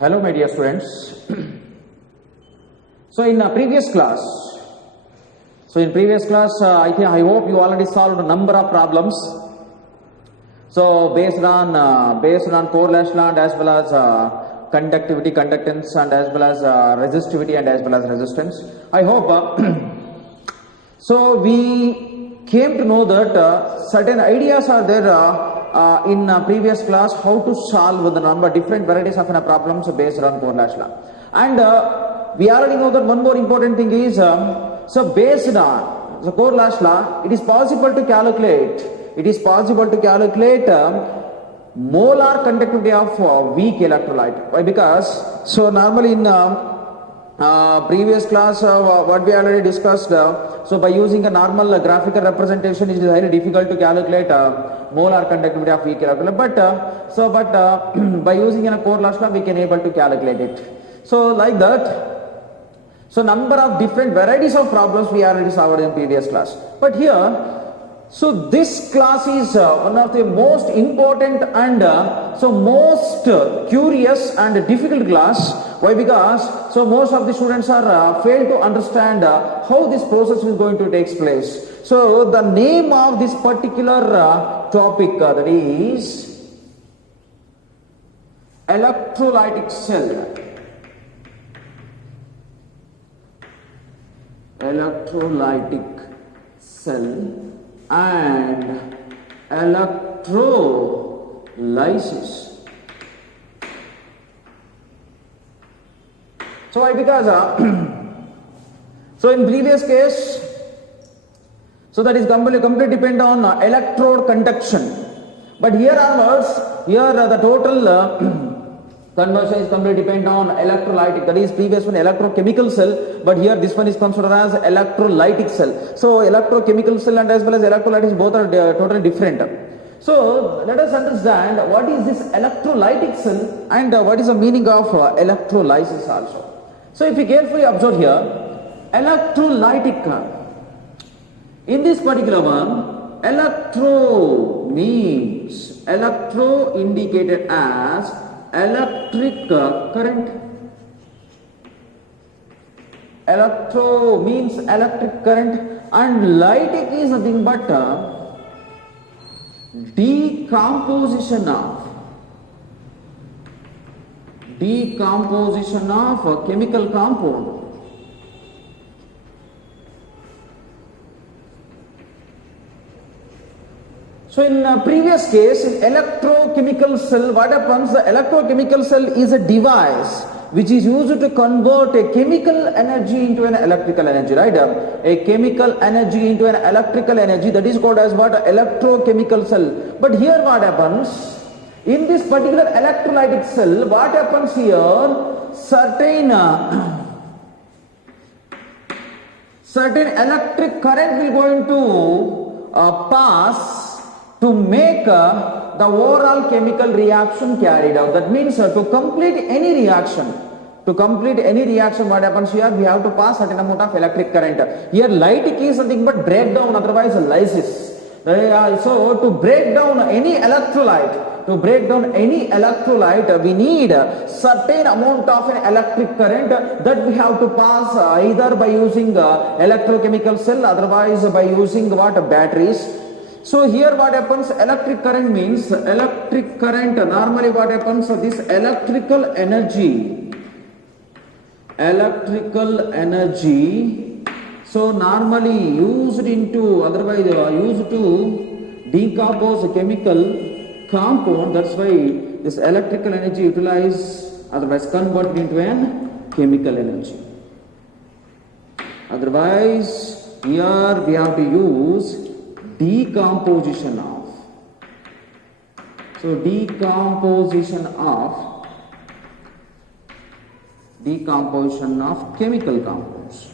Hello my dear students. So in previous class, I hope you already solved a number of problems. So based on correlation and as well as conductivity, conductance and as well as resistivity and as well as resistance. I hope so we came to know that certain ideas are there in previous class how to solve the number different varieties of problems based on correlation law. And we already know that one more important thing is so based on the correlation law, it is possible to calculate molar conductivity of weak electrolyte. Why? Because so normally in previous class what we already discussed, so by using a normal graphical representation it is very difficult to calculate molar conductivity of weak electrolyte, but by using a correlation law we can able to calculate it. So like that, so number of different varieties of problems we already solved in previous class, but here so this class is one of the most important and so most curious and difficult class. Why? Because so most of the students are failed to understand how this process is going to take place. So the name of this particular topic that is electrolytic cell. Electrolytic cell and electrolysis. So why? Because so in previous case, so that is completely depend on electrode conduction, but here onwards, here the total conversion is completely depend on electrolytic, that is previous one electrochemical cell, but here this one is considered as electrolytic cell. So electrochemical cell and as well as electrolytic both are totally different. So let us understand what is this electrolytic cell and what is the meaning of electrolysis also. So if you carefully observe here, electrolytic, in this particular one, electro means electro indicated as electric current. Electro means electric current and lytic is nothing but decomposition of a chemical compound. So in previous case, in electrochemical cell, what happens? The electrochemical cell is a device which is used to convert a chemical energy into an electrical energy, right? A chemical energy into an electrical energy, that is called as what? Electrochemical cell. But here what happens? In this particular electrolytic cell, what happens here? Certain electric current will going to pass to make the overall chemical reaction carried out. That means to complete any reaction, what happens here? We have to pass certain amount of electric current. Here lytic is nothing but breakdown, otherwise lysis. So to break down any electrolyte, we need certain amount of an electric current that we have to pass either by using electrochemical cell, otherwise by using what? Batteries. So here what happens? Electric current means electric current. Normally what happens? This electrical energy, so normally used into, otherwise used to decompose a chemical compound. That's why this electrical energy utilized, otherwise converted into an chemical energy. Otherwise here we have to use decomposition of. So decomposition of chemical compounds.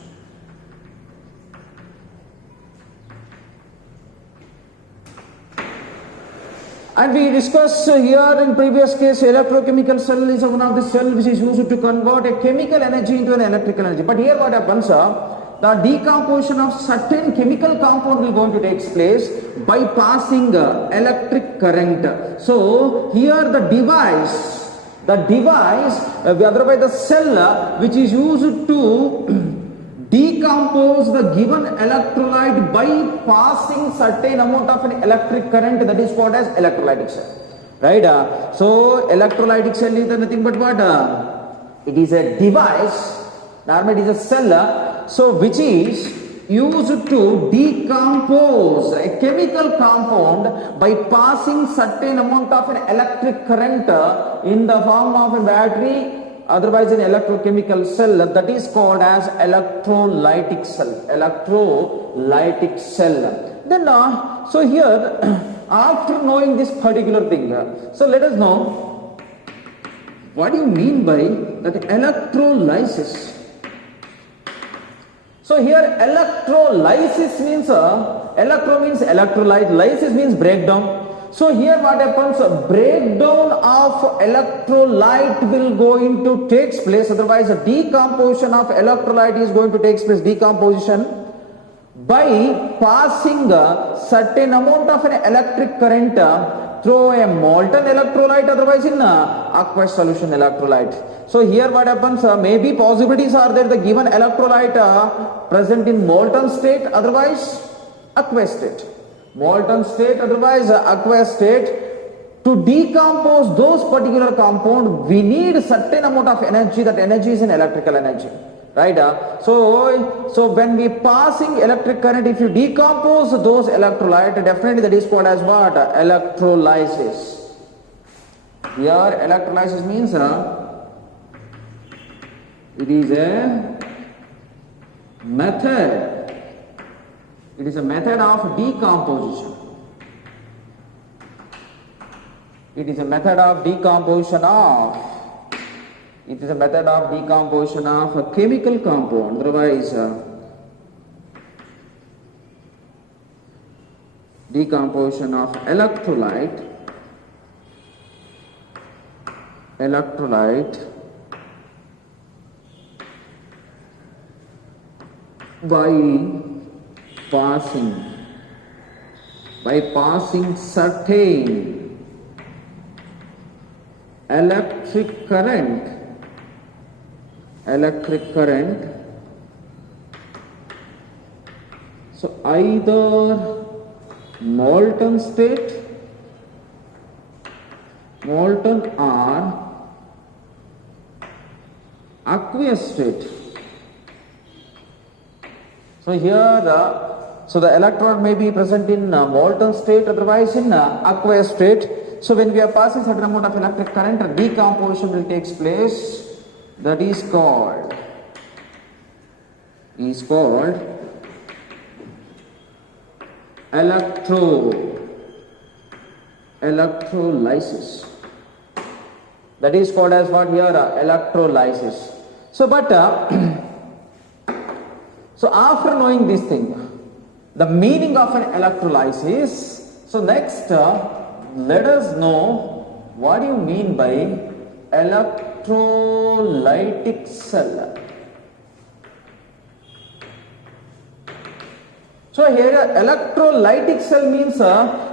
And we discussed here in previous case, electrochemical cell is one of the cell which is used to convert a chemical energy into an electrical energy. But here what happens? The decomposition of certain chemical compound will going to take place by passing electric current. So here the device The device, otherwise the cell which is used to decompose the given electrolyte by passing certain amount of an electric current, that is called as electrolytic cell. Right? So electrolytic cell is nothing but what? It is a device, normally it is a cell, so which is used to decompose a chemical compound by passing certain amount of an electric current in the form of a battery, otherwise an electrochemical cell, that is called as electrolytic cell. Electrolytic cell. Then so here after knowing this particular thing, so let us know what do you mean by that electrolysis. So here electrolysis means electro means electrolyte, lysis means breakdown. So here what happens, breakdown of electrolyte will going to takes place, otherwise a decomposition of electrolyte is going to take place, decomposition by passing a certain amount of an electric current through a molten electrolyte, otherwise in aqueous solution electrolyte. So here what happens, maybe possibilities are there, the given electrolyte present in molten state, otherwise aqueous state. Molten state, otherwise aqueous state. To decompose those particular compound, we need certain amount of energy, that energy is an electrical energy. Right? So when we passing electric current, if you decompose those electrolyte, definitely that is called as what? Electrolysis. Here electrolysis means it is a method. It is a method of decomposition. It is a method of decomposition of. It is a method of decomposition of a chemical compound. Otherwise, decomposition of electrolyte by passing certain electric current so either molten or aqueous state. So here the electron may be present in molten state, otherwise in aqueous state. So when we are passing certain amount of electric current, decomposition will take place. That is called electrolysis. That is called as what here? Electrolysis. So but so after knowing this thing, the meaning of an electrolysis, so next let us know what do you mean by electrolytic cell. So here electrolytic cell means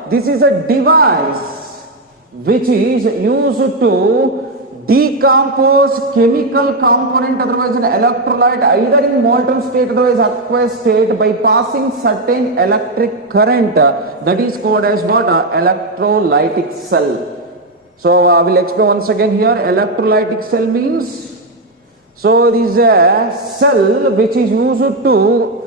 this is a device which is used to decompose chemical component, otherwise an electrolyte, either in molten state, otherwise aqueous state, by passing certain electric current. That is called as what? Electrolytic cell. So I will explain once again here. Electrolytic cell means, so it is a cell which is used to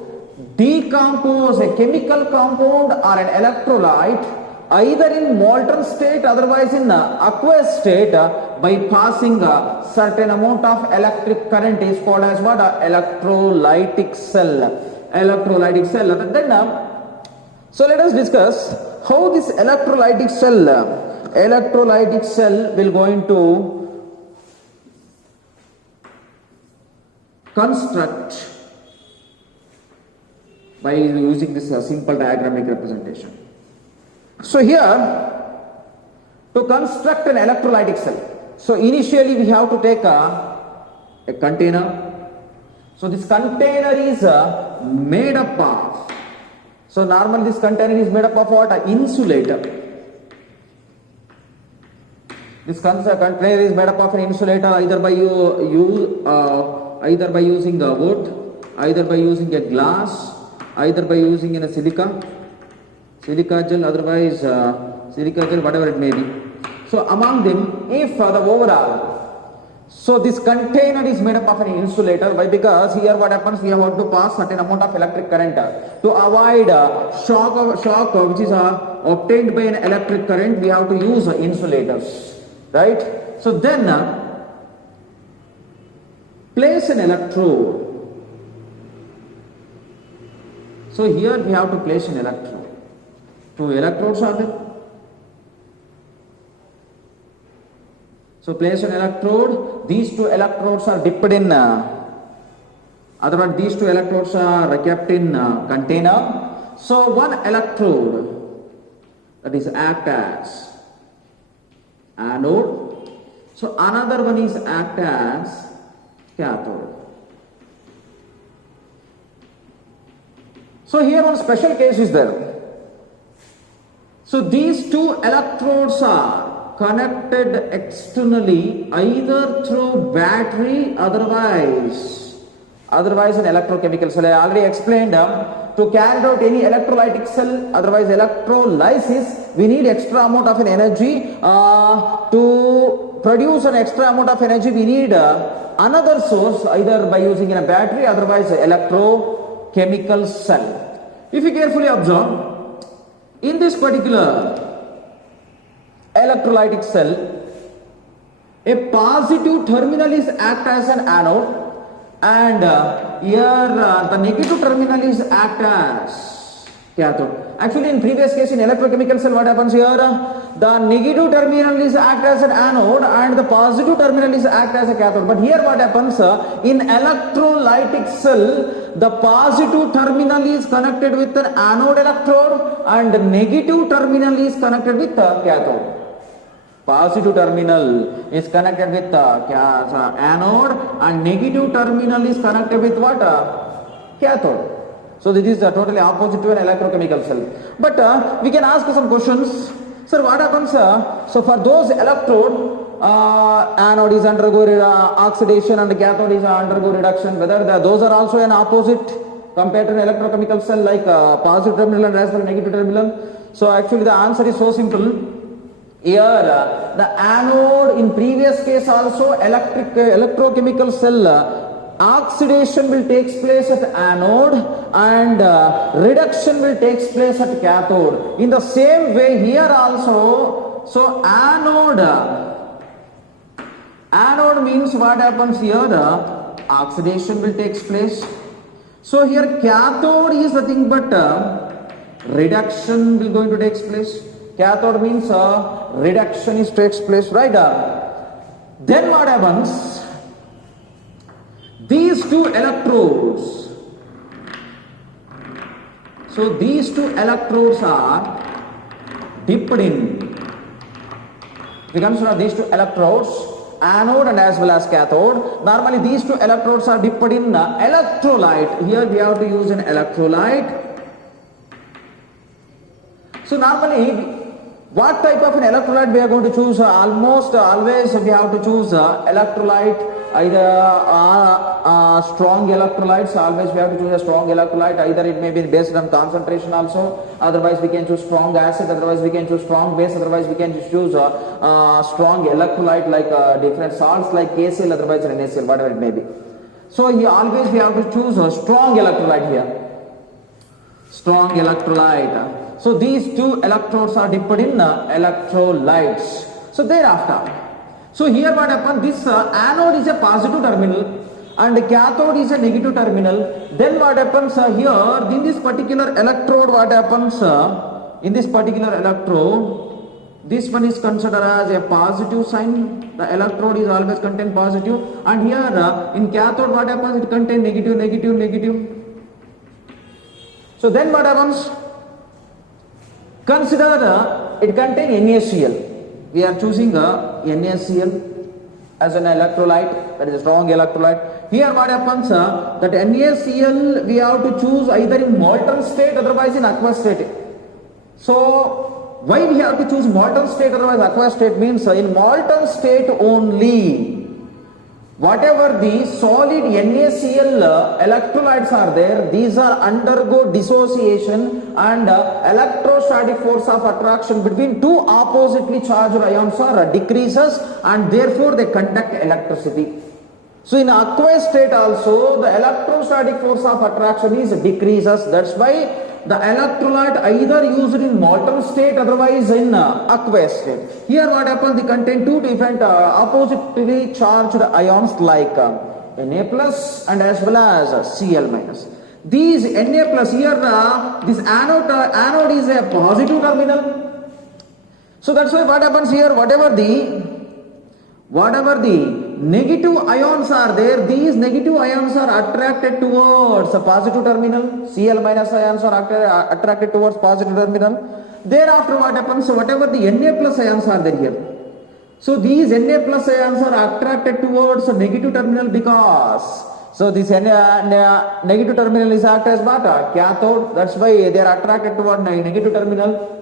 decompose a chemical compound or an electrolyte either in molten state, otherwise in aqueous state, by passing a certain amount of electric current is called as what? Electrolytic cell. Electrolytic cell. Then so let us discuss how this electrolytic cell will going to construct by using this simple diagrammatic representation. So here, to construct an electrolytic cell, so initially we have to take a container. So this container is made up of, so normally this container is made up of what? An insulator. This container is made up of an insulator either by either by using a wood, either by using a glass, either by using a silica gel, otherwise silica gel, whatever it may be. So among them, if the overall, so this container is made up of an insulator. Why? Because here what happens, we have to pass certain amount of electric current to avoid shock which is obtained by an electric current. We have to use insulators, right? So then place an electrode. So here we have to place an electrode. Two electrodes are there. So place an electrode. These two electrodes are dipped in, otherwise these two electrodes are kept in container. So one electrode, that is act as anode. So another one is act as cathode. So here one special case is there. So these two electrodes are connected externally either through battery, otherwise an electrochemical cell. I already explained to carry out any electrolytic cell, otherwise electrolysis, we need extra amount of an energy. To produce an extra amount of energy, we need another source either by using a battery, otherwise electrochemical cell. If you carefully observe, in this particular electrolytic cell, a positive terminal is act as an anode, and here the negative terminal is act as cathode. Actually, in previous case in electrochemical cell, what happens here? The negative terminal is act as an anode and the positive terminal is act as a cathode. But here what happens? In electrolytic cell, the positive terminal is connected with an anode electrode and the negative terminal is connected with the cathode. Positive terminal is connected with anode and negative terminal is connected with what? Cathode. So this is totally opposite to an electrochemical cell. But we can ask some questions. Sir, what happens? So for those electrode, anode is undergo oxidation and cathode is undergo reduction. Whether those are also an opposite compared to an electrochemical cell like positive terminal and as well negative terminal. So actually the answer is so simple. Here the anode, in previous case also electrochemical cell, oxidation will take place at anode and reduction will take place at cathode. In the same way here also, so anode means what happens here? Oxidation will take place. So here cathode is nothing but reduction will going to take place. Cathode means reduction is takes place, right? Then what happens? These two electrodes, so these two electrodes are dipped in. We consider these two electrodes, anode and as well as cathode. Normally these two electrodes are dipped in electrolyte. Here we have to use an electrolyte. So normally, what type of an electrolyte we are going to choose? Almost always we have to choose electrolyte, either strong electrolytes. Always we have to choose a strong electrolyte. Either it may be based on concentration also. Otherwise we can choose strong acid. Otherwise we can choose strong base. Otherwise we can choose strong electrolyte like different salts like KCl, otherwise NaCl, whatever it may be. So here always we have to choose a strong electrolyte here. Strong electrolyte. So these two electrodes are dipped in electrolytes. So thereafter, so here what happens, this anode is a positive terminal and cathode is a negative terminal. Then what happens here, in this particular electrode, what happens, in this particular electrode, this one is considered as a positive sign. The electrode is always contain positive, and here in cathode what happens, it contain negative, negative, negative. So then what happens? Consider it contains NaCl. We are choosing NaCl as an electrolyte, that is a strong electrolyte. Here what happens, that NaCl we have to choose either in molten state, otherwise in aqueous state. So Why we have to choose molten state otherwise aqueous state means in molten state only whatever the solid NaCl electrolytes are there, these are undergo dissociation and electrostatic force of attraction between two oppositely charged ions are decreases and therefore they conduct electricity. So in aqueous state also the electrostatic force of attraction is decreases. That's why the electrolyte either used in molten state otherwise in aqueous state. Here what happens, they contain two different oppositely charged ions like Na plus and as well as Cl minus. These Na plus here this anode is a positive terminal. So that's why what happens here, whatever the negative ions are there, these negative ions are attracted towards a positive terminal. Cl minus ions are attracted towards positive terminal. Thereafter what happens, whatever the Na plus ions are there here, so these Na plus ions are attracted towards a negative terminal because so this negative terminal is act as what? Cathode. That's why they are attracted toward negative terminal.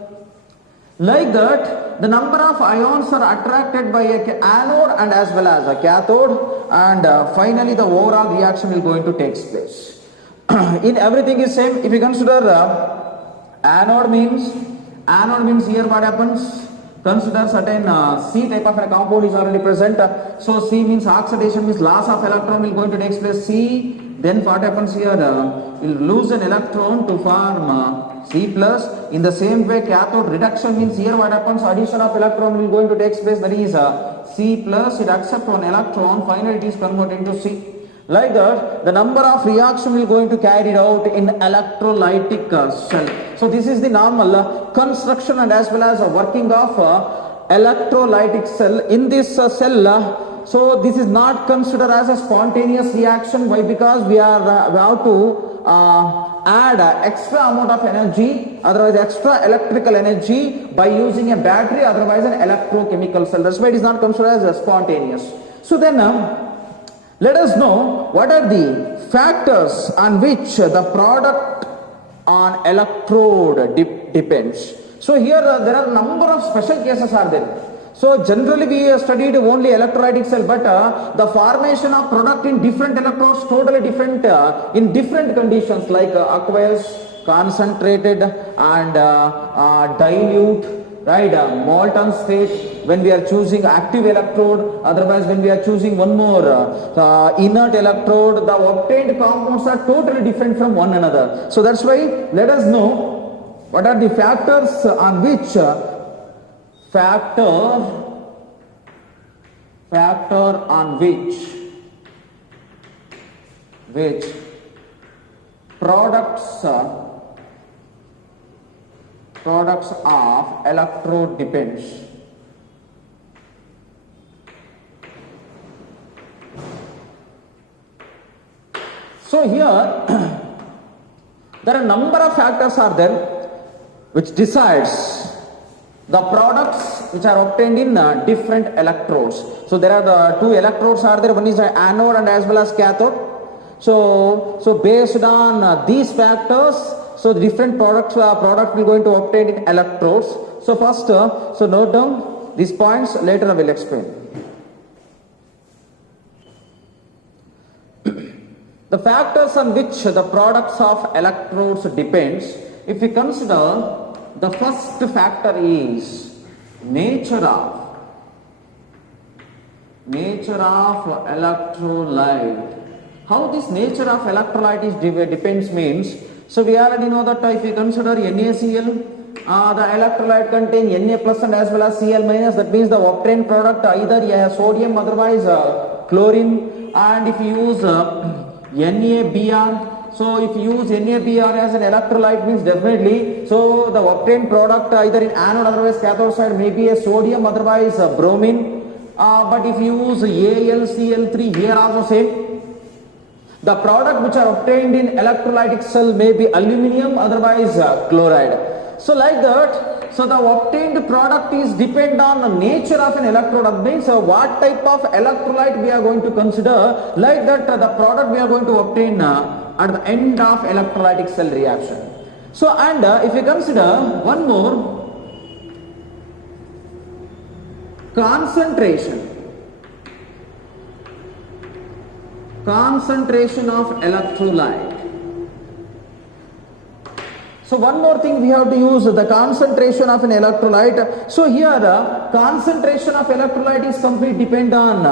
Like that, the number of ions are attracted by a anode and as well as a cathode, and finally the overall reaction will going to take place. In everything is same. If you consider anode means here what happens? Consider certain C type of a compound is already present. So C means oxidation, means loss of electron will going to take place. C. Then what happens here? Will lose an electron to form C plus. In the same way, cathode reduction means here what happens? Addition of electron will going to take place. That is C plus. It accepts one electron. Finally, it is converted into C. Like that, the number of reaction will going to carry out in electrolytic cell. So this is the normal construction and as well as working of electrolytic cell. In this cell, so this is not considered as a spontaneous reaction. Why? Because we have to add extra amount of energy, otherwise extra electrical energy by using a battery, otherwise an electrochemical cell. That's why it is not considered as spontaneous. So then let us know what are the factors on which the product on electrode depends. So here there are number of special cases are there. So generally we studied only electrolytic cell, but the formation of product in different electrodes totally different in different conditions like aqueous, concentrated and dilute, right? Molten state when we are choosing active electrode, otherwise when we are choosing one more inert electrode, the obtained compounds are totally different from one another. So that's why let us know what are the factors on which factor on which products of electrode depends. So here there are number of factors are there which decides the products which are obtained in different electrodes. So there are the two electrodes are there, one is anode and as well as cathode. So based on these factors, so the different product will going to obtain in electrodes. So first, so note down these points, later I will explain. The factors on which the products of electrodes depends, if we consider the first factor is nature of electrolyte. How this nature of electrolyte is depends means, so we already know that if we consider NaCl, the electrolyte contains Na plus and as well as Cl minus. That means the obtained product either sodium, otherwise chlorine, and if you use NaBr. So if you use NaBr as an electrolyte means definitely, so the obtained product either in anode otherwise cathode side may be a sodium, otherwise bromine. But if you use AlCl3, here also same. The product which are obtained in electrolytic cell may be aluminum, otherwise chloride. So like that, so the obtained product is depend on the nature of an electrode. That means what type of electrolyte we are going to consider, like that the product we are going to obtain at the end of electrolytic cell reaction. So and if you consider one more, concentration of electrolyte. So one more thing we have to use the concentration of an electrolyte. So here concentration of electrolyte is completely depend on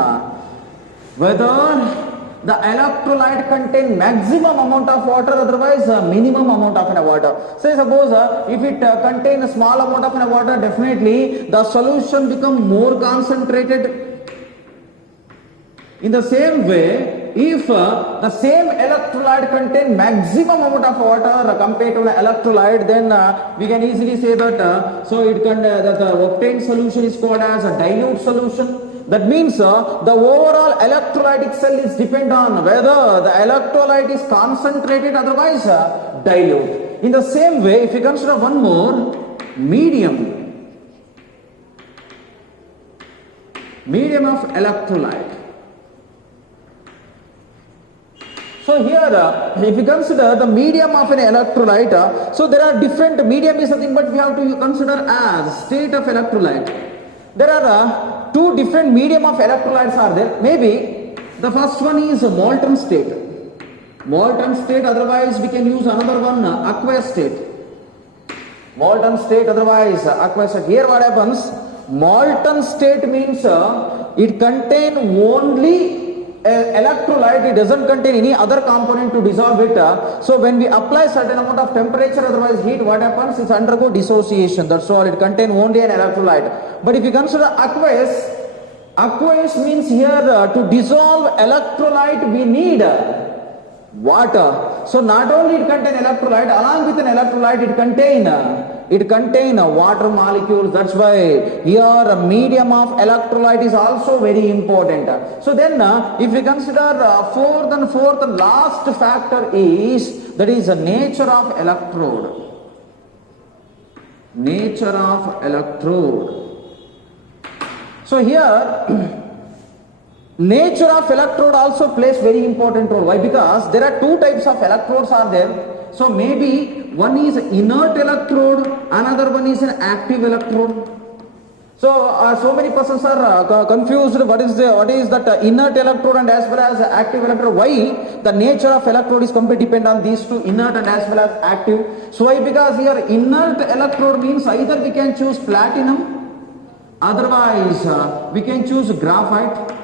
whether the electrolyte contain maximum amount of water, otherwise minimum amount of water. Say suppose if it contain a small amount of water, definitely the solution become more concentrated. In the same way, if the same electrolyte contain maximum amount of water compared to an electrolyte, then we can easily say that so it can that the obtained solution is called as a dilute solution. That means the overall electrolytic cell is depend on whether the electrolyte is concentrated, otherwise dilute. In the same way, if you consider one more, medium of electrolyte. So here, if you consider the medium of an electrolyte, so there are different, medium is something, but we have to consider as state of electrolyte. There are two different medium of electrolytes are there. Maybe the first one is molten state. Molten state, otherwise we can use another one, aqueous state. Molten state, otherwise aqueous state. Here what happens? Molten state means it contain only electrolyte, it doesn't contain any other component to dissolve it. So when we apply certain amount of temperature, otherwise heat, what happens? It undergo dissociation. That's all. It contain only an electrolyte. But if you consider aqueous means here to dissolve electrolyte we need water. So not only it contain electrolyte, along with an electrolyte it contain water molecules. That's why here a medium of electrolyte is also very important. So then if we consider fourth and last factor is, that is the nature of electrode. Nature of electrode. So here nature of electrode also plays very important role. Why? Because there are two types of electrodes are there. So maybe one is inert electrode, another one is an active electrode. So many persons are confused. What is that inert electrode and as well as active electrode? Why? The nature of electrode is completely dependent on these two, inert and as well as active. So why? Because here inert electrode means either we can choose platinum, otherwise we can choose graphite.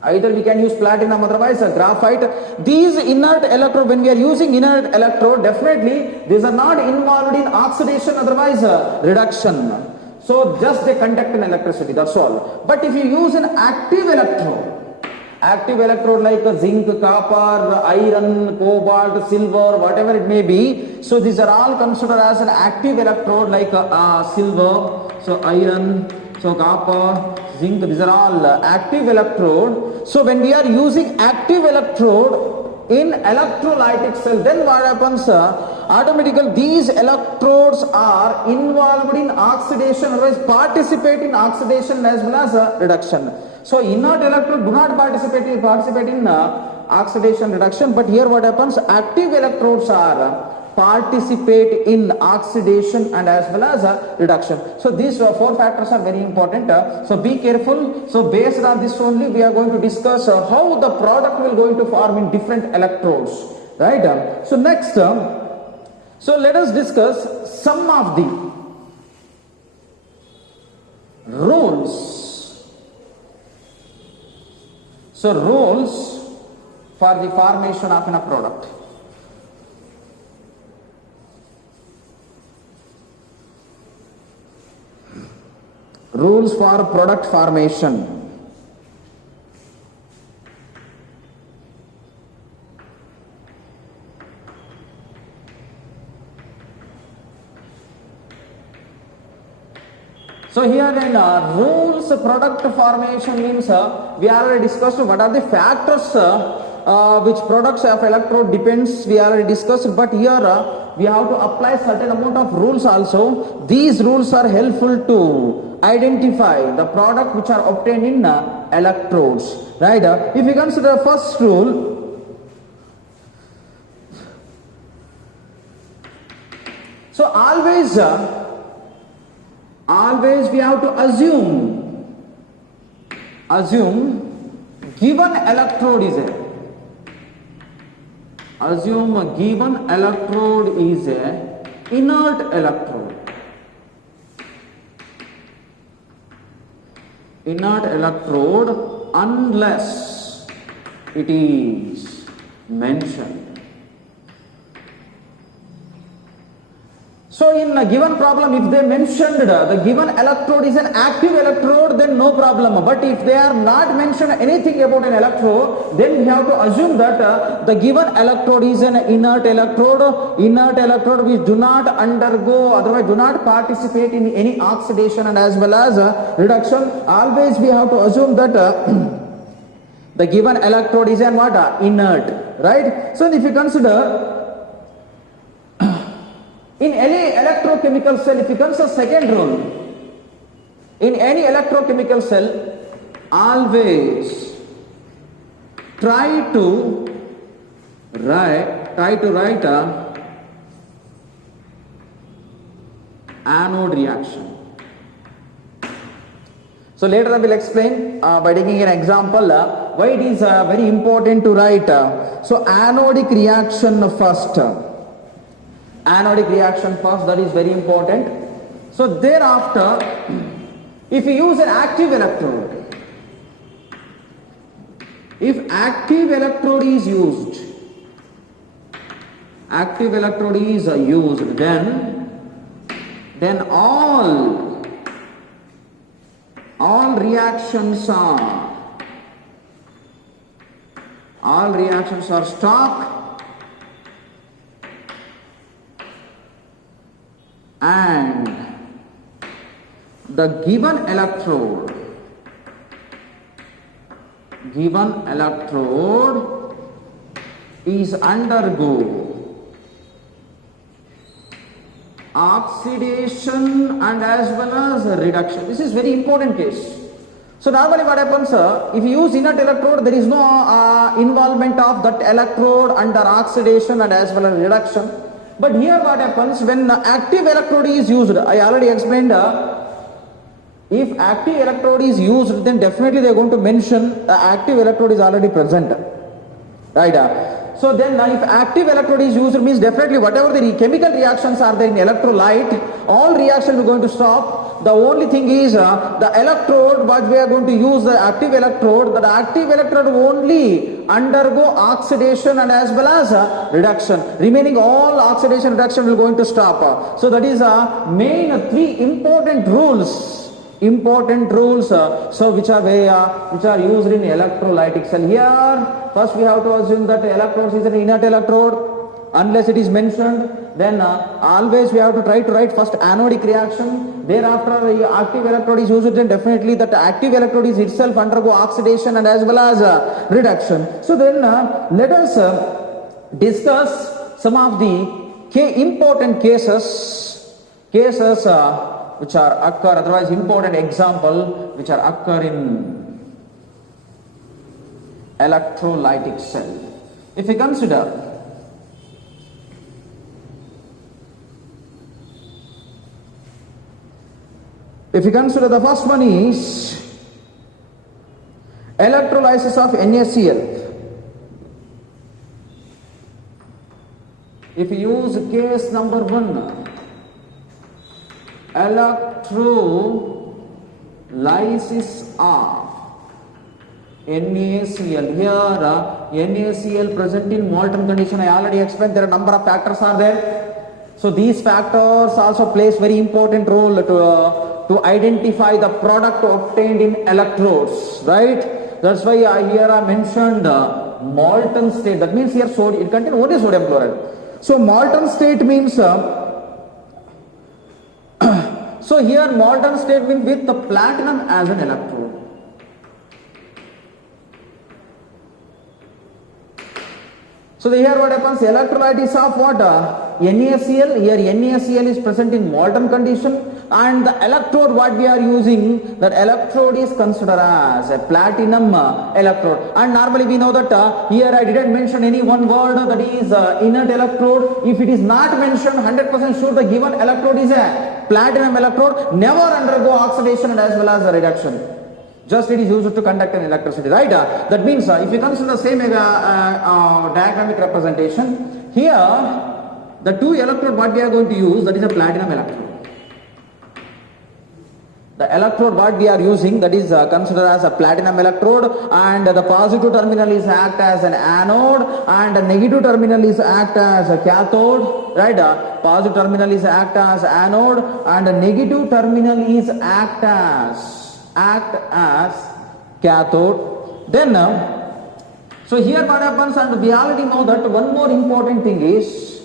Either we can use platinum, otherwise graphite. These inert electrode, when we are using inert electrode, definitely these are not involved in oxidation, otherwise reduction. So just they conduct an electricity, that's all. But if you use an active electrode like zinc, copper, iron, cobalt, silver, whatever it may be, so these are all considered as an active electrode like silver, so iron, so copper, zinc, these are all active electrode. So when we are using active electrode in electrolytic cell, then what happens? Automatically these electrodes are involved in oxidation, otherwise participate in oxidation as well as reduction. So inert electrode do not participate in oxidation reduction, but here what happens? Active electrodes are participate in oxidation and as well as reduction. So these four factors are very important. So be careful. So based on this only we are going to discuss how the product will going to form in different electrodes. Right? So next, so let us discuss some of the rules. So rules for the formation of a product. Rules for product formation. So here in rules product formation means we already discussed what are the factors which products of electrode depends, we already discussed, but here we have to apply certain amount of rules also. These rules are helpful to identify the product which are obtained in electrodes, right? If you consider first rule, so always we have to assume Assume given electrode is a inert electrode. Inert electrode unless it is mentioned. So in a given problem, if they mentioned the given electrode is an active electrode, then no problem. But if they are not mentioned anything about an electrode, then we have to assume that the given electrode is an inert electrode which do not undergo, otherwise do not participate in any oxidation and as well as reduction. Always we have to assume that the given electrode is an what? Inert, right? So if you consider in any electrochemical cell, if you consider second rule, in any electrochemical cell, always try to write a anode reaction. So later I will explain by taking an example why it is very important to write. So anodic reaction first. Anodic reaction first, that is very important. So thereafter, if you use an active electrode, if active electrode is used, then all reactions are stopped and the given electrode is undergo oxidation and as well as reduction. This is very important case. So normally what happens, if you use inert electrode, there is no involvement of that electrode under oxidation and as well as reduction. But here what happens, when active electrode is used, I already explained, if active electrode is used, then definitely they are going to mention the active electrode is already present, right? So then if active electrode is used, means definitely whatever the chemical reactions are there in electrolyte, all reactions are going to stop. The only thing is the electrode what we are going to use, the active electrode, that active electrode only undergo oxidation and as well as reduction. Remaining all oxidation reduction will going to stop. So that is main three important rules. So which are used in electrolytic cell. Here first we have to assume that electrode is an inert electrode unless it is mentioned. Then always we have to try to write first anodic reaction. Thereafter the active electrode is used, then definitely that active electrode is itself undergo oxidation and as well as reduction. So then let us discuss some of the important cases which are occur, otherwise important example which are occur in electrolytic cell. If we consider the first one is electrolysis of NaCl. If you use case number 1, electrolysis of NaCl. Here NaCl present in molten condition. I already explained there are number of factors are there. So these factors also plays very important role to identify the product obtained in electrodes, right? That's why here I mentioned molten state. That means here sodium, it contains only sodium chloride. So molten state means so here molten state means with the platinum as an electrode. So here what happens, electrolyte is of what? NaCl. Here NaCl is present in molten condition, and the electrode what we are using, that electrode is considered as a platinum electrode. And normally we know that here I didn't mention any one word, that is inert electrode. If it is not mentioned, 100% sure the given electrode is a platinum electrode, never undergo oxidation and as well as a reduction. Just it is used to conduct an electricity, right? That means if you consider the same diagrammatic representation, here the two electrode what we are going to use, that is a platinum electrode. The electrode what we are using, that is considered as a platinum electrode, and the positive terminal is act as an anode and the negative terminal is act as a cathode, right? Positive terminal is act as anode and the negative terminal is act as cathode. Then so here what happens, and we already know that one more important thing is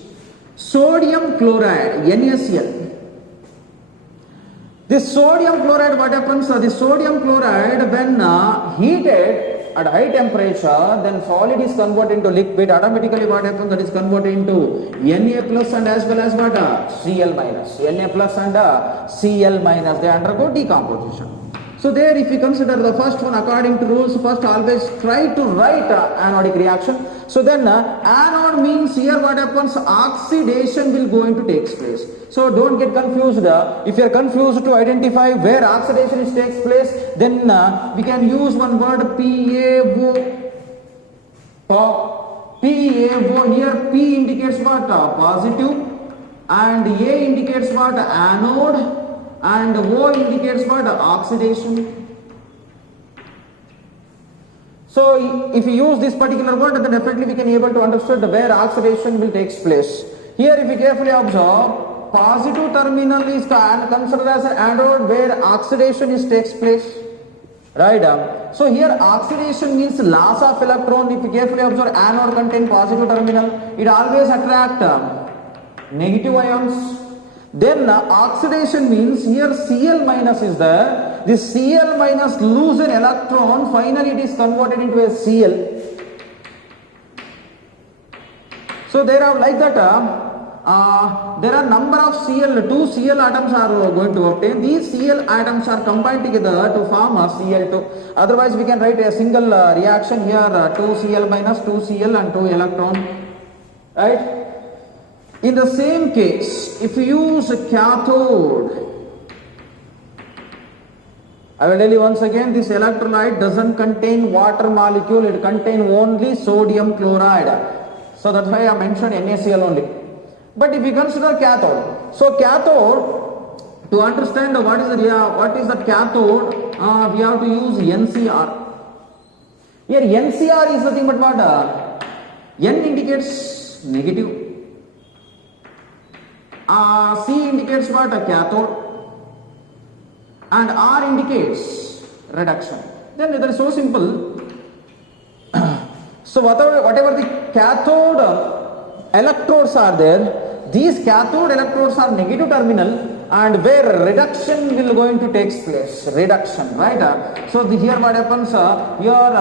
sodium chloride, NaCl. This sodium chloride, what happens? The sodium chloride when heated at high temperature, then solid is converted into liquid. Automatically what happens? That is converted into Na plus and as well as what? Cl minus. Na plus and Cl minus. They undergo decomposition. So there, if you consider the first one according to rules, first always try to write anodic reaction. So then anode means here what happens? Oxidation will going to take place. So don't get confused. If you are confused to identify where oxidation is takes place, then we can use one word PaO. PaO, here P indicates what? Positive, and A indicates what? Anode, and O indicates what? Oxidation. So if you use this particular word, then definitely we can able to understand where oxidation will take place. Here if you carefully observe, positive terminal is considered as an anode where oxidation is takes place, right? So here oxidation means loss of electron. If you carefully observe, anode contain positive terminal, it always attract negative ions. Then oxidation means here Cl minus is there. This Cl minus lose an electron, finally it is converted into a Cl. So there are like that, there are number of Cl, two Cl atoms are going to obtain. These Cl atoms are combined together to form a Cl2. Otherwise we can write a single reaction here, 2 Cl minus, 2 Cl and 2 electron, right? In the same case, if you use a cathode, I will tell you once again, this electrolyte doesn't contain water molecule, it contains only sodium chloride. So that's why I mentioned NaCl only. But if you consider cathode, so cathode, to understand what is the cathode, we have to use NCr. Here NCr is nothing but what? N indicates negative. C indicates what? A cathode, and R indicates reduction. Then it is so simple. So whatever the cathode electrodes are there, these cathode electrodes are negative terminal, and where reduction will going to take place, reduction, right? So here what happens, here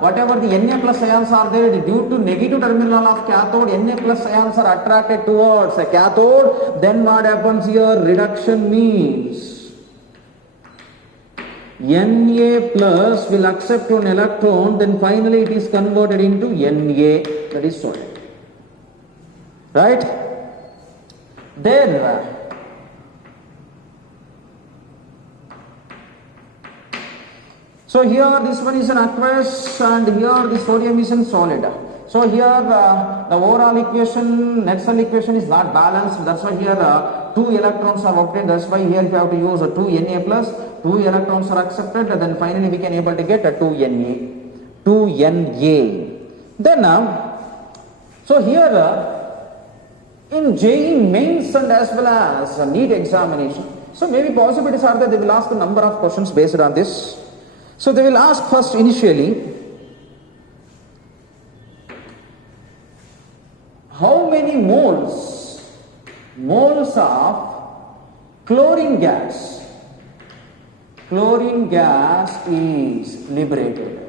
whatever the Na plus ions are there, due to negative terminal of cathode, Na plus ions are attracted towards a cathode. Then what happens here, reduction means Na plus will accept an electron, then finally it is converted into Na, that is solid, right? Then so here this one is an aqueous, and here the sodium is in solid. So here the overall equation, net cell equation is not balanced. That's why here 2 electrons are obtained. That's why here we have to use a 2 Na plus, 2 electrons are accepted, and then finally we can able to get a 2 Na. Then so here in JEE mains and as well as NEET examination, so maybe possibilities are that they will ask a number of questions based on this. So they will ask first initially, how many moles of chlorine gas is liberated.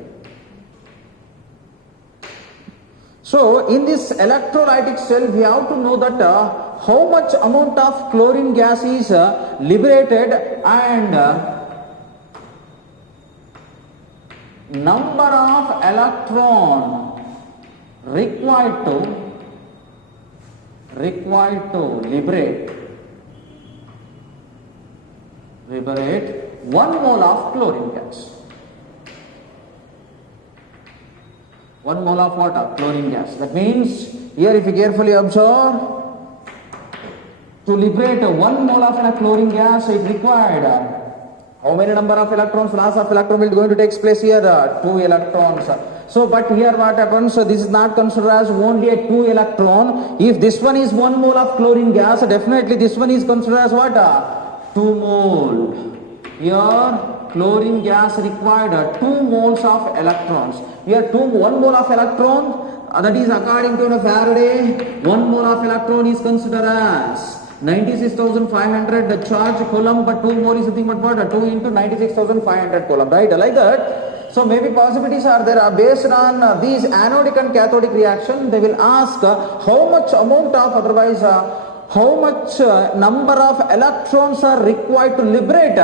So in this electrolytic cell we have to know that how much amount of chlorine gas is liberated, and number of electron required to liberate 1 mole of chlorine gas. 1 mole of water, chlorine gas. That means here if you carefully observe, to liberate 1 mole of a chlorine gas, it required how many number of electrons? Loss of electron will going to take place here? 2 electrons. So, but here what happens? This is not considered as only a 2 electron. If this one is 1 mole of chlorine gas, definitely this one is considered as what? 2 mole. Here chlorine gas required 2 moles of electrons. Here 1 mole of electron, that is according to Faraday, 1 mole of electron is considered as 96,500 charge coulomb, but 2 mole is nothing but what? 2 into 96,500 coulomb, right? Like that. So maybe possibilities are there based on these anodic and cathodic reaction. They will ask how much amount of otherwise how much number of electrons are required to liberate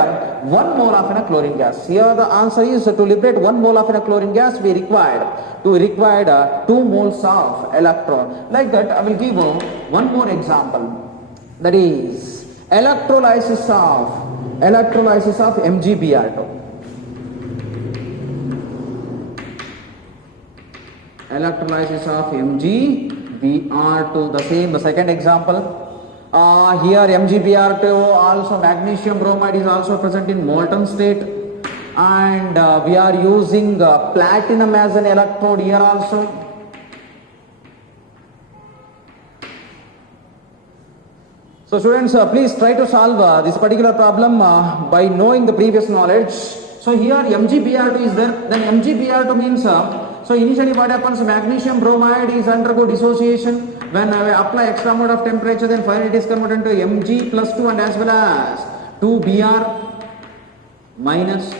1 mole of a chlorine gas. Here the answer is to liberate 1 mole of a chlorine gas we required 2 moles of electron. Like that I will give one more example, that is electrolysis of MgBr2. Electrolysis of MgBr2, the second example. Here MgBr2 also magnesium bromide is also present in molten state, and we are using platinum as an electrode here also. So students, please try to solve this particular problem by knowing the previous knowledge. So here MgBr2 is there, then MgBr2 means so initially what happens, magnesium bromide is undergo dissociation. When I apply extra amount of temperature, then finally it is converted into Mg plus 2 and as well as 2Br minus.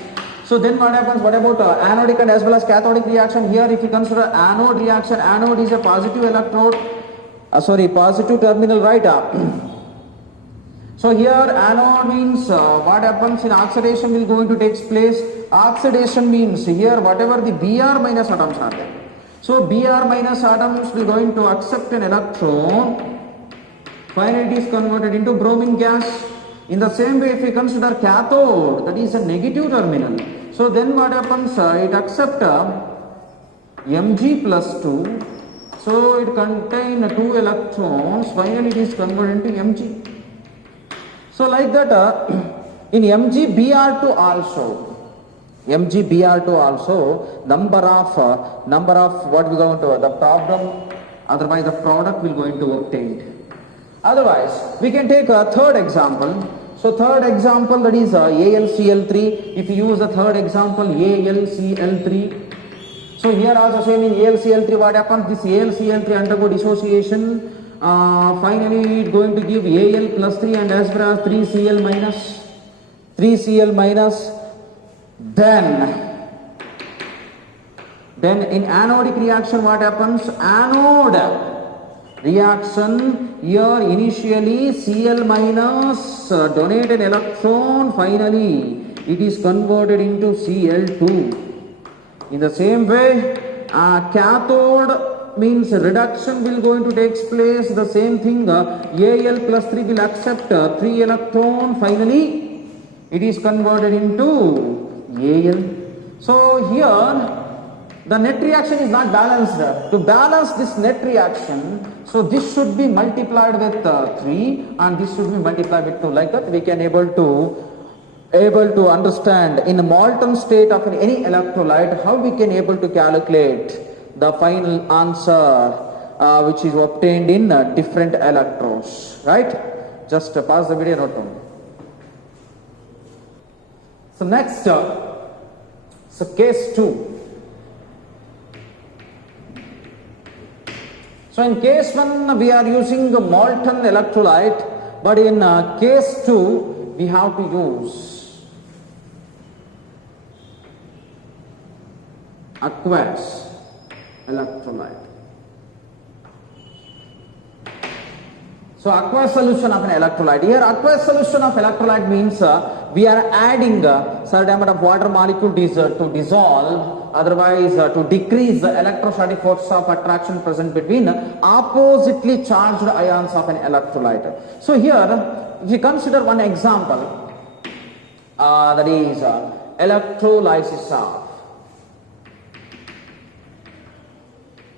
So then what happens, what about anodic and as well as cathodic reaction? Here if you consider anode reaction, anode is a positive electrode, positive terminal, right? So here anode means what happens in oxidation will going to take place. Oxidation means here whatever the Br minus atoms are there. So Br minus atoms will going to accept an electron. Finally it is converted into bromine gas. In the same way if we consider cathode, that is a negative terminal. So then what happens, it accepts Mg plus 2. So it contains 2 electrons. Finally it is converted into Mg. So like that in MgBr2 also, number of what we going to the problem, otherwise the product will going to obtained. Otherwise we can take a third example. So third example, that is AlCl3. If you use the third example, AlCl3. So here also same in AlCl3 what happens, this AlCl3 undergo dissociation. Finally it going to give Al plus 3 and as well as 3Cl minus. Then in anodic reaction what happens, anode reaction, here initially Cl minus donate an electron, finally it is converted into Cl2. In the same way cathode means reduction will going to take place, the same thing, Al plus 3 will accept 3 electron, finally it is converted into Al. So here the net reaction is not balanced. To balance this net reaction, so this should be multiplied with 3 and this should be multiplied with 2. Like that we can able to understand in a molten state of any electrolyte how we can able to calculate the final answer which is obtained in different electrodes, right? Just pause the video, note down. So next, so case 2. So in case 1 we are using a molten electrolyte, but in case 2 we have to use aqueous electrolyte. So aqueous solution of an electrolyte. Here aqueous solution of electrolyte means we are adding certain amount of water molecule to dissolve, otherwise to decrease the electrostatic force of attraction present between oppositely charged ions of an electrolyte. So here if you consider one example, that is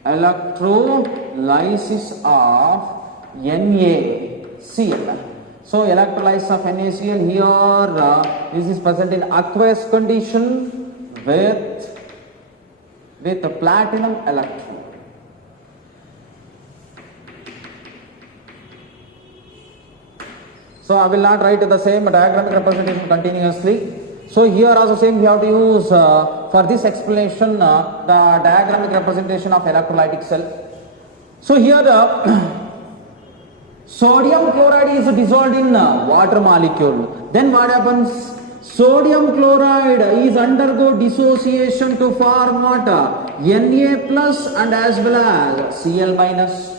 electrolysis of NaCl. So electrolysis of NaCl here, this is present in aqueous condition with the platinum electrode. So I will not write the same diagrammatic representation continuously. So here also same we have to use for this explanation the diagrammatic representation of electrolytic cell. So here the sodium chloride is dissolved in water molecule. Then what happens? Sodium chloride is undergo dissociation to form what? Na plus and as well as Cl minus.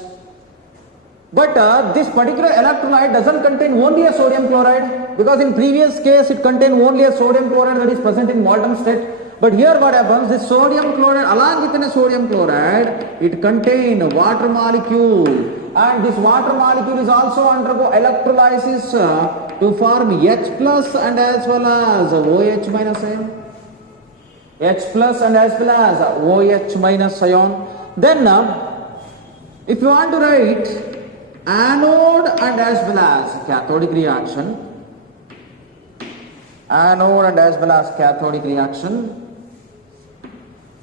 But this particular electrolyte doesn't contain only a sodium chloride, because in previous case it contained only a sodium chloride that is present in molten state. But here what happens, this sodium chloride along with a sodium chloride, it contains water molecule, and this water molecule is also undergo electrolysis to form H plus and as well as OH minus ion. H plus and as well as OH minus ion. Then if you want to write anode and as well as cathodic reaction, anode and as well as cathodic reaction.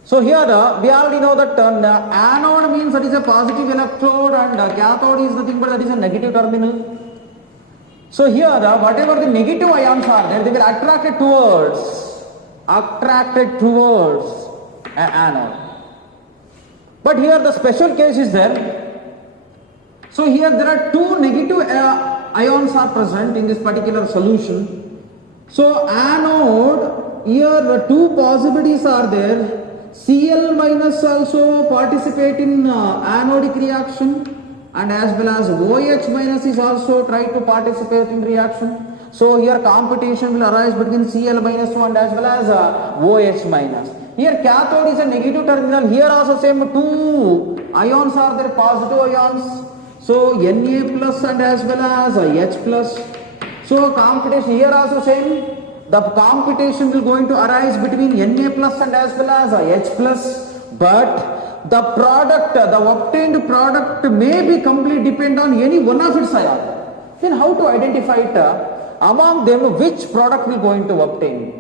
So here we already know that anode means that is a positive electrode and cathode is nothing but that is a negative terminal. So here whatever the negative ions are there, they will attracted towards an anode. But here the special case is there. So here there are two negative ions are present in this particular solution. So anode, here the two possibilities are there. Cl minus also participate in anodic reaction, and as well as OH minus is also try to participate in reaction. So here competition will arise between Cl minus and as well as OH minus. Here cathode is a negative terminal. Here also same two ions are there, positive ions. So Na plus and as well as H plus. So competition here also same. The competition will going to arise between Na plus and as well as H plus. But the product, the obtained product may be completely depend on any one of its ion. Then how to identify it among them which product will going to obtain?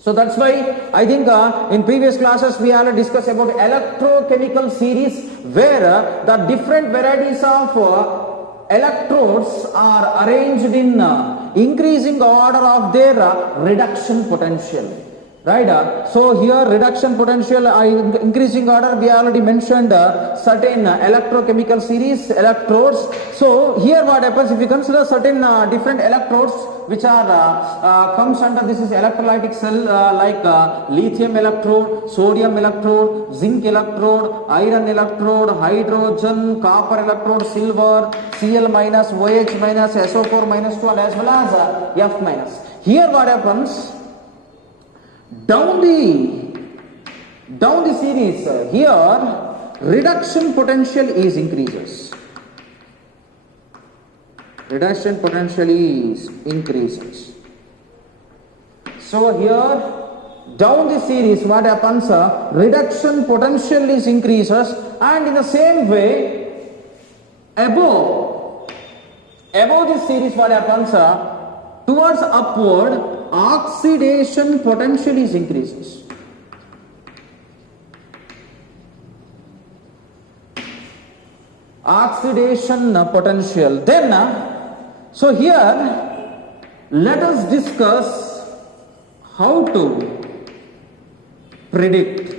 So that's why I think in previous classes we already discussed about electrochemical series, where the different varieties of electrodes are arranged in increasing order of their reduction potential. Right? So here reduction potential increasing order, we already mentioned certain electrochemical series electrodes. So here what happens, if you consider certain different electrodes which are comes under this is electrolytic cell like lithium electrode, sodium electrode, zinc electrode, iron electrode, hydrogen, copper electrode, silver, Cl minus, OH minus, SO4 minus 2 and as well as F minus. Here what happens, down the series here reduction potential is increases. Reduction potential is increases. So here down the series what happens, reduction potential is increases, and in the same way above this series what happens, towards upward oxidation potential is increases. Oxidation potential. Then so here let us discuss how to predict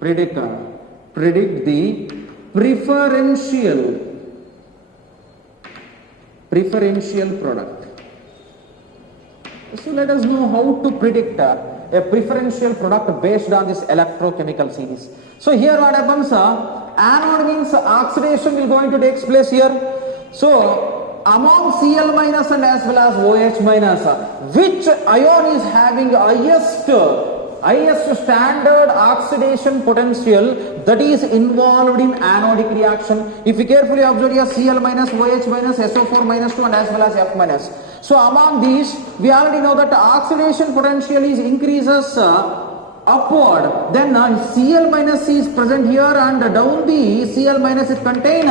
the preferential product. So let us know how to predict a preferential product based on this electrochemical series. So here what happens, anode means oxidation will going to take place here. So among Cl minus and as well as OH minus, which ion is having highest standard oxidation potential that is involved in anodic reaction? If you carefully observe here, Cl minus, OH minus, SO4 minus 2 and as well as F minus. So among these we already know that oxidation potential is increases upward, then Cl minus C is present here and down the Cl minus it contain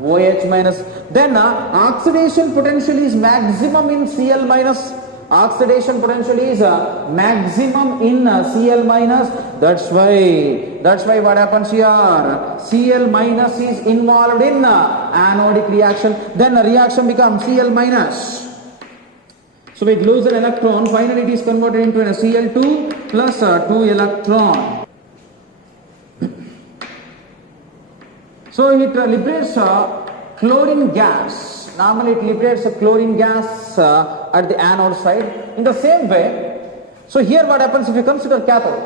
OH minus. Then oxidation potential is maximum in Cl minus. Oxidation potential is maximum in Cl minus. That's why what happens here? Cl minus is involved in anodic reaction. Then the reaction becomes Cl minus. So it loses an electron. Finally, it is converted into a Cl2 plus 2 electron. So it liberates chlorine gas. Normally it liberates chlorine gas at the anode side. In the same way, so here what happens if you consider cathode?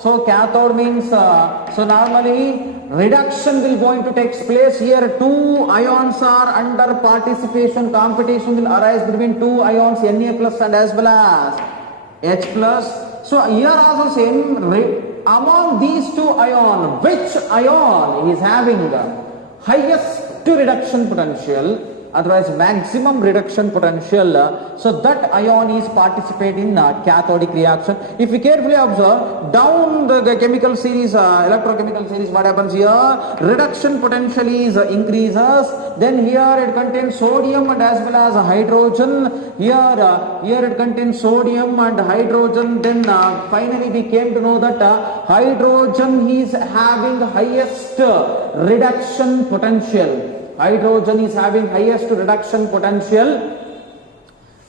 So cathode means, so normally reduction will going to take place here. Two ions are under participation. Competition will arise between two ions, Na plus and as well as H plus. So here also same, among these two ions, which ion is having the highest reduction potential, otherwise maximum reduction potential, so that ion is participate in cathodic reaction. If we carefully observe down the chemical series, electrochemical series, what happens here? Reduction potential is increases. Then here it contains sodium and as well as hydrogen. Here it contains sodium and hydrogen. Then finally we came to know that hydrogen is having highest reduction potential. Hydrogen is having highest reduction potential.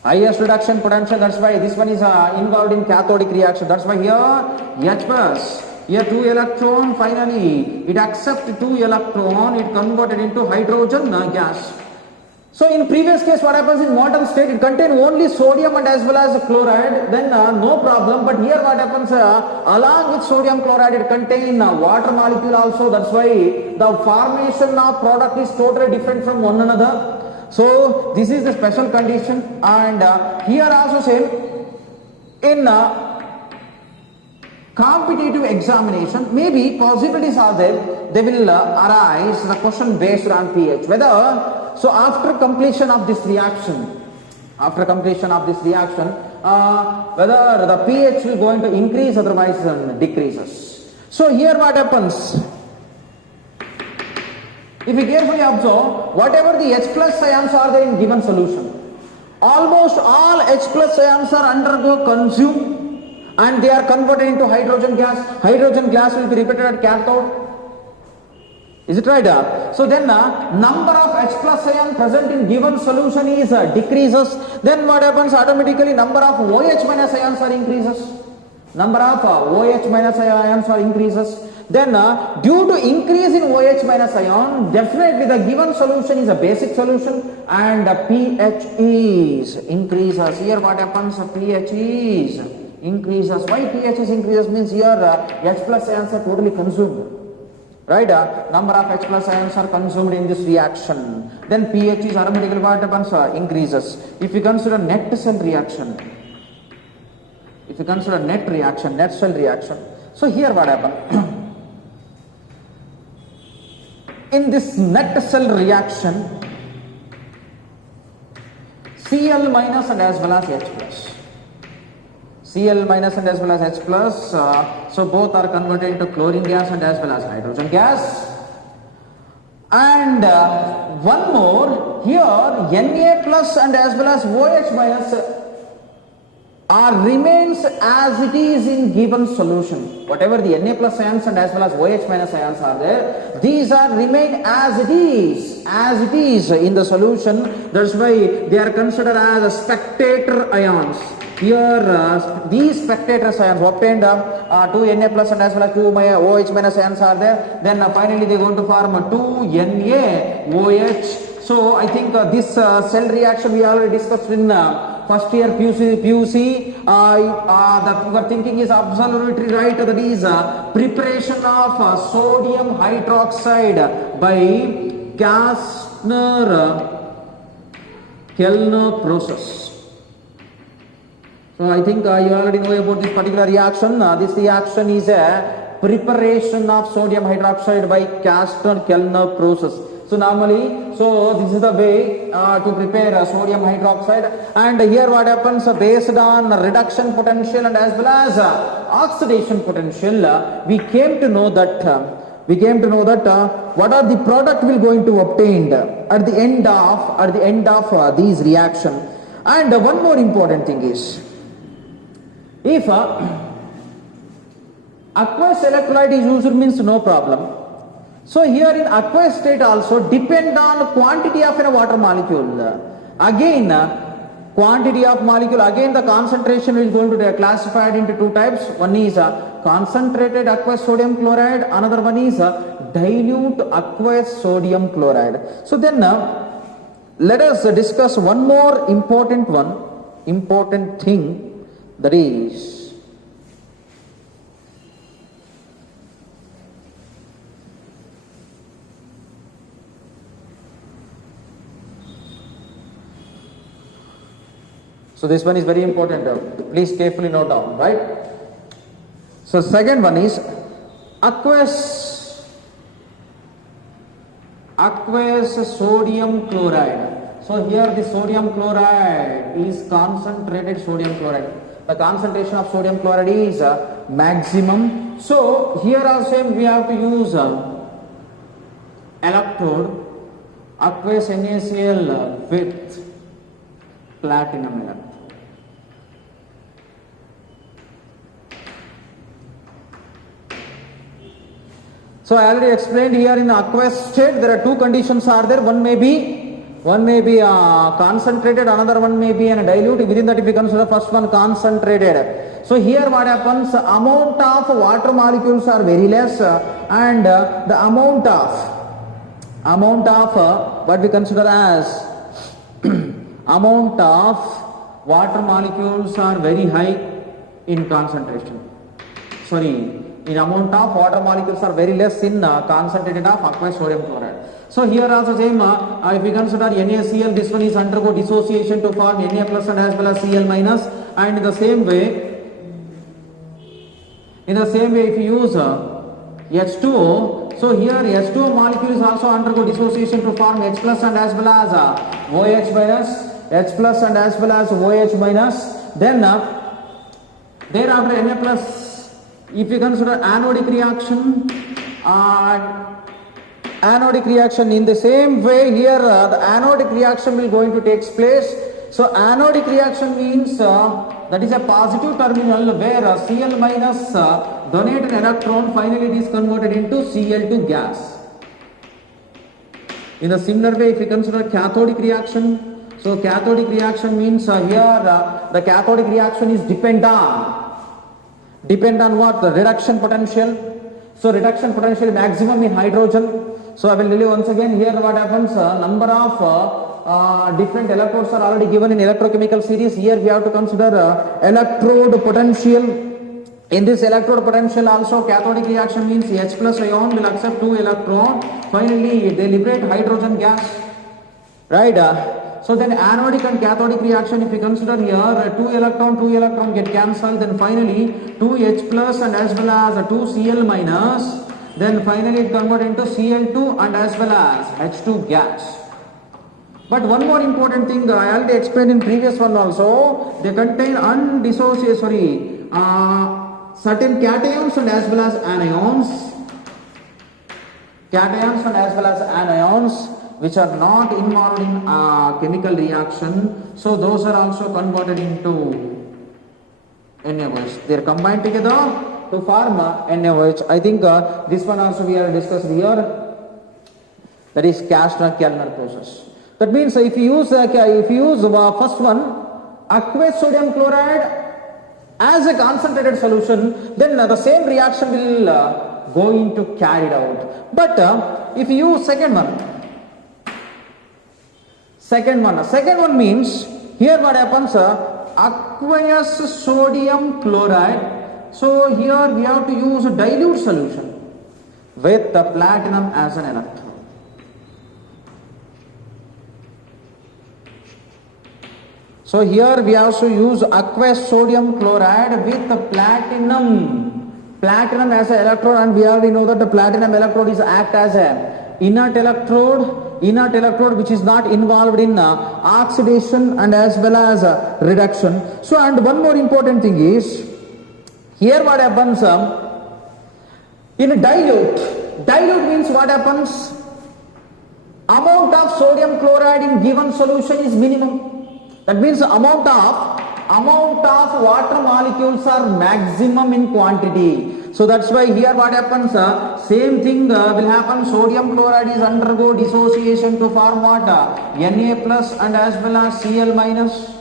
That's why this one is involved in cathodic reaction. That's why here H plus, here 2 electron, finally it accepts 2 electron, it converted into hydrogen gas. So in previous case what happens in molten state, it contains only sodium and as well as chloride, then no problem. But here what happens, along with sodium chloride it contains water molecule also. That's why the formation of product is totally different from one another. So this is the special condition. And here also same, in competitive examination, maybe possibilities are there, they will arise the question based on pH. Whether, so after completion of this reaction, whether the pH will going to increase, otherwise decreases. So here what happens? If you carefully observe, whatever the H plus ions are there in given solution, almost all H plus ions are undergo consume and they are converted into hydrogen gas. Hydrogen gas will be repeated at cathode. Is it right? So then number of H plus ion present in given solution is decreases. Then what happens? Automatically number of OH minus ions are increases. Then due to increase in OH minus ion, definitely the given solution is a basic solution and pH is increases. Here what happens? pH is increases. Why pH is increases means here H plus ions are totally consumed. Right? Number of H plus ions are consumed in this reaction. Then pH is automatically what happens? Increases. If you consider net cell reaction, net cell reaction, so here what happens? In this net cell reaction, Cl minus and as well as H plus. Cl minus and as well as H plus, so both are converted into chlorine gas and as well as hydrogen gas. And one more, here Na plus and as well as OH minus remains as it is in given solution. Whatever the Na plus ions and as well as OH minus ions are there, these are remain as it is in the solution. That's why they are considered as spectator ions. Here these spectator ions obtained 2 Na plus and as well as 2 OH minus ions are there. Then finally they are going to form 2 NaOH. So I think this cell reaction we already discussed in first year PUC. The thinking is absolutely right. That is preparation of sodium hydroxide by Kastner-Kellner process. So I think you already know about this particular reaction. This reaction is a preparation of sodium hydroxide by Kastner-Kellner process. So normally, so this is the way to prepare sodium hydroxide, and here what happens based on reduction potential and as well as oxidation potential, we came to know that what are the product we are going to obtain at the end of these reaction. And one more important thing is, if aqueous electrolyte is used, means no problem. So here in aqueous state also depend on quantity of a water molecule. Again, quantity of molecule, again the concentration is going to be classified into two types. One is concentrated aqueous sodium chloride, another one is dilute aqueous sodium chloride. So then let us discuss one more important thing, that is so this one is very important, please carefully note down, right? So second one is aqueous sodium chloride. So here the sodium chloride is concentrated sodium chloride. The concentration of sodium chloride is maximum. So here also we have to use electrode aqueous NaCl with platinum electrode. So I already explained here in the aqueous state there are two conditions are there. One may be concentrated, another one may be in a dilute. Within that, if we consider the first one concentrated, so here what happens, amount of water molecules are very less, and the amount of what we consider as amount of water molecules are very high in concentration. In amount of water molecules are very less in concentrated of aqueous sodium chloride. So here also same, if we consider NaCl, this one is undergo dissociation to form Na plus and as well as Cl minus, and in the same way if you use H2O, so here H2O molecule is also undergo dissociation to form H plus and as well as OH minus, H plus and as well as OH minus. Then thereafter Na plus, if you consider anodic reaction in the same way, here the anodic reaction will going to take place. So anodic reaction means that is a positive terminal where Cl minus donate an electron, finally it is converted into Cl2 gas. In the similar way, if you consider cathodic reaction, so cathodic reaction means here the cathodic reaction is depend on what? The reduction potential. So reduction potential maximum in hydrogen. So I will tell you once again, here what happens, number of different electrodes are already given in electrochemical series. Here we have to consider electrode potential. In this electrode potential also, cathodic reaction means H plus ion will accept 2 electron. Finally they liberate hydrogen gas, right? So then anodic and cathodic reaction, if you consider here 2 electron get cancelled, then finally 2H plus and as well as 2Cl minus, then finally it convert into Cl2 and as well as H2 gas. But one more important thing I already explained in previous one also, they contain certain cations and as well as anions, which are not involved in chemical reaction. So those are also converted into NaOH. They are combined together to form NaOH. I think this one also we are discussed here. That is Castner-Kellner process. That means if you use first one, aqueous sodium chloride as a concentrated solution, then the same reaction will going to carried out. But if you use second one means here what happens, aqueous sodium chloride. So here we have to use a dilute solution with the platinum as an electron. So here we also use aqueous sodium chloride with the platinum as an electrode, and we already know that the platinum electrode is act as a inert electrode which is not involved in oxidation and as well as reduction. So and one more important thing is, here what happens, in dilute means what happens, amount of sodium chloride in given solution is minimum. That means amount of water molecules are maximum in quantity. So that's why here what happens, same thing will happen. Sodium chloride is undergo dissociation to form what, Na plus and as well as Cl minus.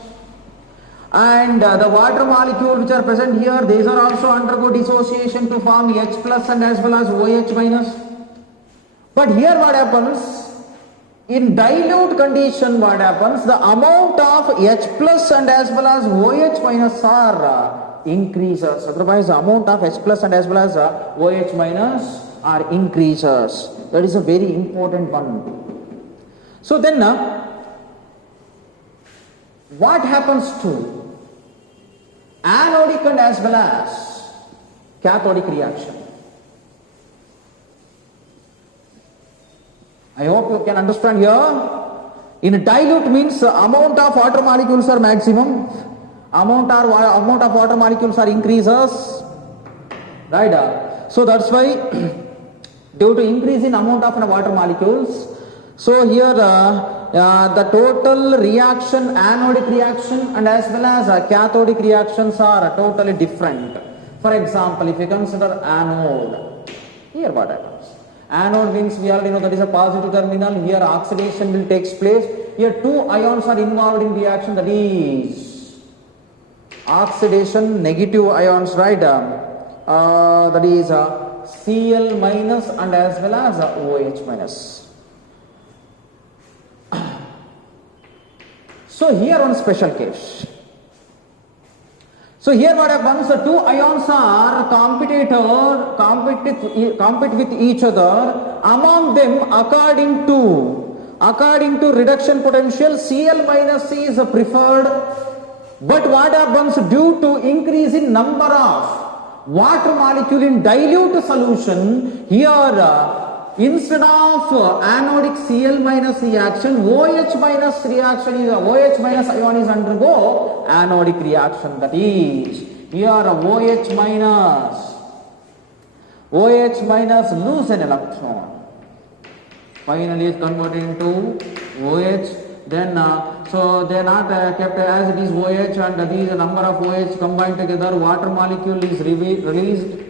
And the water molecule which are present here, these are also undergo dissociation to form H plus and as well as OH minus. But here what happens, in dilute condition what happens, the amount of H plus and as well as OH minus are increases. Otherwise the amount of H plus and as well as OH minus are increases. That is a very important one. So then what happens to anodic and as well as cathodic reaction? I hope you can understand here. In dilute means amount of water molecules are maximum, amount of water molecules are increases, right? So that's why due to increase in amount of water molecules, so here the total reaction, anodic reaction and as well as cathodic reactions are totally different. For example, if you consider anode, here what happens? Anode means we already know that is a positive terminal. Here oxidation will take place. Here two ions are involved in reaction, that is oxidation, negative ions, right? That is Cl minus and as well as OH minus. So here one special case. So here what happens, the two ions are compete with each other. Among them according to reduction potential, Cl minus C is preferred. But what happens, due to increase in number of water molecule in dilute solution, here instead of anodic Cl minus reaction, OH minus reaction is OH minus ion is undergo anodic reaction. That is, here OH minus lose an electron. Finally is converted into OH. Then so they are not kept as it is OH, and these number of OH combined together, water molecule is released.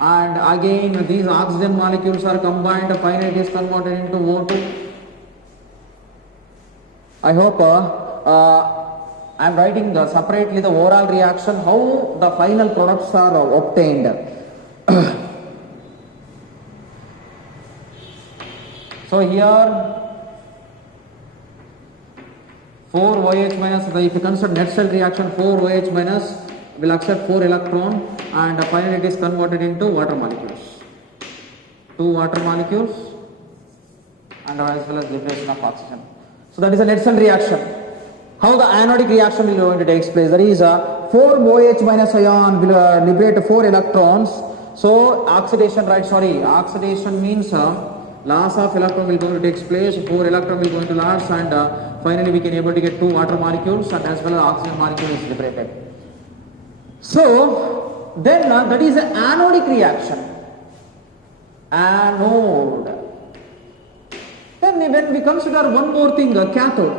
And again these oxygen molecules are combined, finally it is converted into O2. I hope I am writing separately the overall reaction, how the final products are obtained. So here 4 OH minus, if you consider net cell reaction, 4 OH minus will accept 4 electron, and finally it is converted into water molecules. 2 water molecules and as well as liberation of oxygen. So that is a net cell reaction. How the anodic reaction will going to take place? That is 4 OH minus ion will liberate 4 electrons. So oxidation, right? Sorry, oxidation means loss of electron will going to take place. 4 electron will going to loss, and finally we can able to get 2 water molecules and as well as oxygen molecule is liberated. So then that is an anodic reaction. Anode. Then when we consider one more thing, cathode.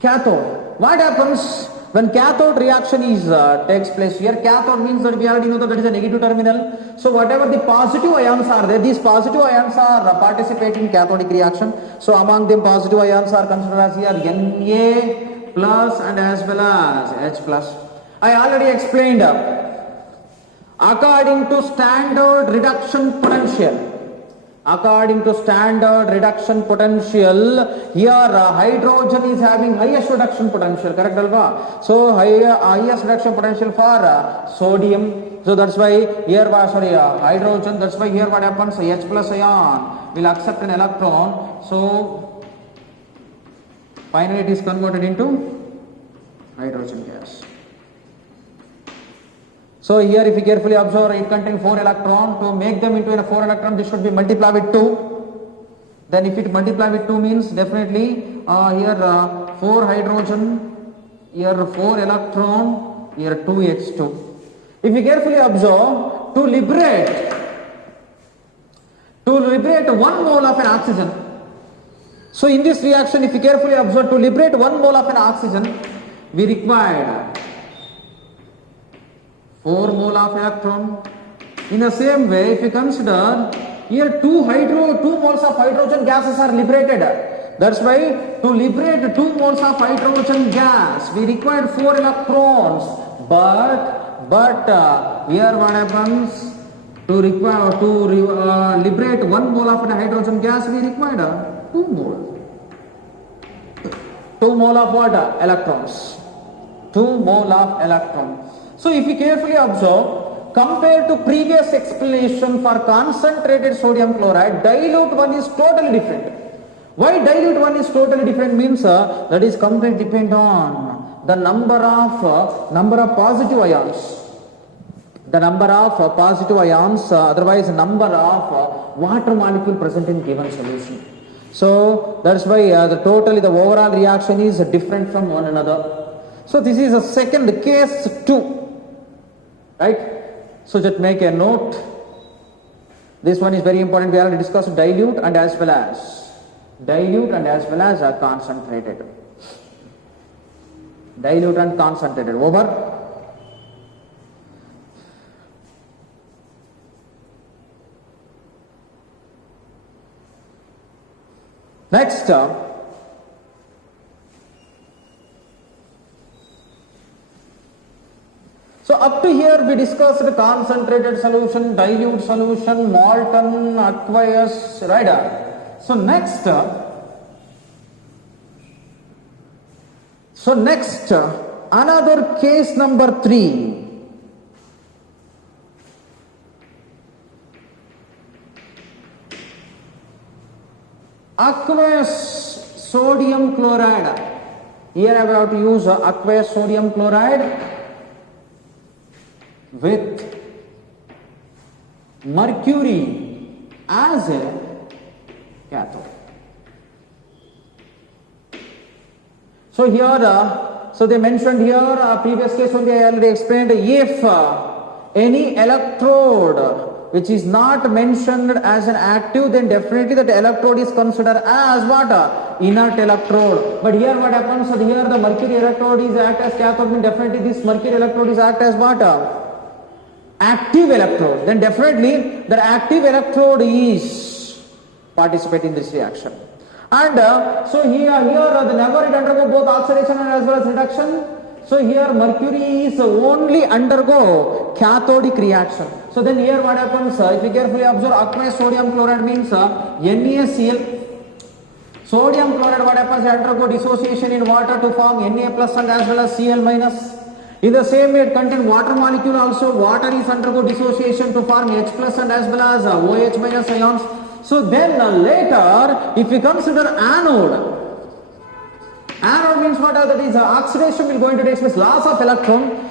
Cathode. What happens when cathode reaction is takes place? Here cathode means that we already know that is a negative terminal. So whatever the positive ions are there, these positive ions are participating in cathodic reaction. So among them positive ions are considered as here Na plus and as well as H plus. I already explained according to standard reduction potential. According to standard reduction potential, here hydrogen is having highest reduction potential, correct alva? So highest reduction potential for sodium. So that's why here hydrogen, that's why here what happens, H plus ion will accept an electron. So finally it is converted into hydrogen gas. So here if you carefully observe, it contains 4 electrons. To make them into a 4 electron, this should be multiplied with 2. Then if it multiply with 2 means definitely here 4 hydrogen, here 4 electron, here 2h2. If you carefully observe, to liberate 1 mole of an oxygen. So in this reaction, if you carefully observe, to liberate 1 mole of an oxygen, we required 4 mole of electron. In the same way, if you consider here 2 moles of hydrogen gases are liberated. That's why to liberate 2 moles of hydrogen gas, we require 4 electrons. But here what happens? To liberate 1 mole of hydrogen gas, we require 2 mole. 2 mole of what? Electrons. 2 mole of electrons. So if you carefully observe, compared to previous explanation for concentrated sodium chloride, dilute one is totally different. Why dilute one is totally different means that is completely depend on the number of positive ions. The number of positive ions, otherwise number of water molecule present in given solution. So that's why the overall reaction is different from one another. So this is a second case 2. Right? So just make a note. This one is very important. We already discussed dilute and as well as concentrated. Dilute and concentrated. Over. Next, so up to here we discussed concentrated solution, dilute solution, molten, aqueous, right? So next, another case number 3. Aqueous sodium chloride. Here I have to use aqueous sodium chloride with mercury as a cathode. So here, so they mentioned here, previous case only I already explained, if any electrode which is not mentioned as an active, then definitely that electrode is considered as what? Inert electrode. But here what happens? So here the mercury electrode is act as cathode, then definitely this mercury electrode is act as what? Active electrode. Then definitely the active electrode is participate in this reaction. And so here the never it undergo both oxidation and as well as reduction. So here mercury is only undergo cathodic reaction. So then here what happens? If you carefully observe, aqueous sodium chloride means NaCl. Sodium chloride what happens? Undergo dissociation in water to form Na plus and as well as Cl minus. In the same way it contains water molecule also. Water is undergo dissociation to form H plus and as well as OH minus ions. So then later if we consider anode means what? That is oxidation will going to take place, loss of electron.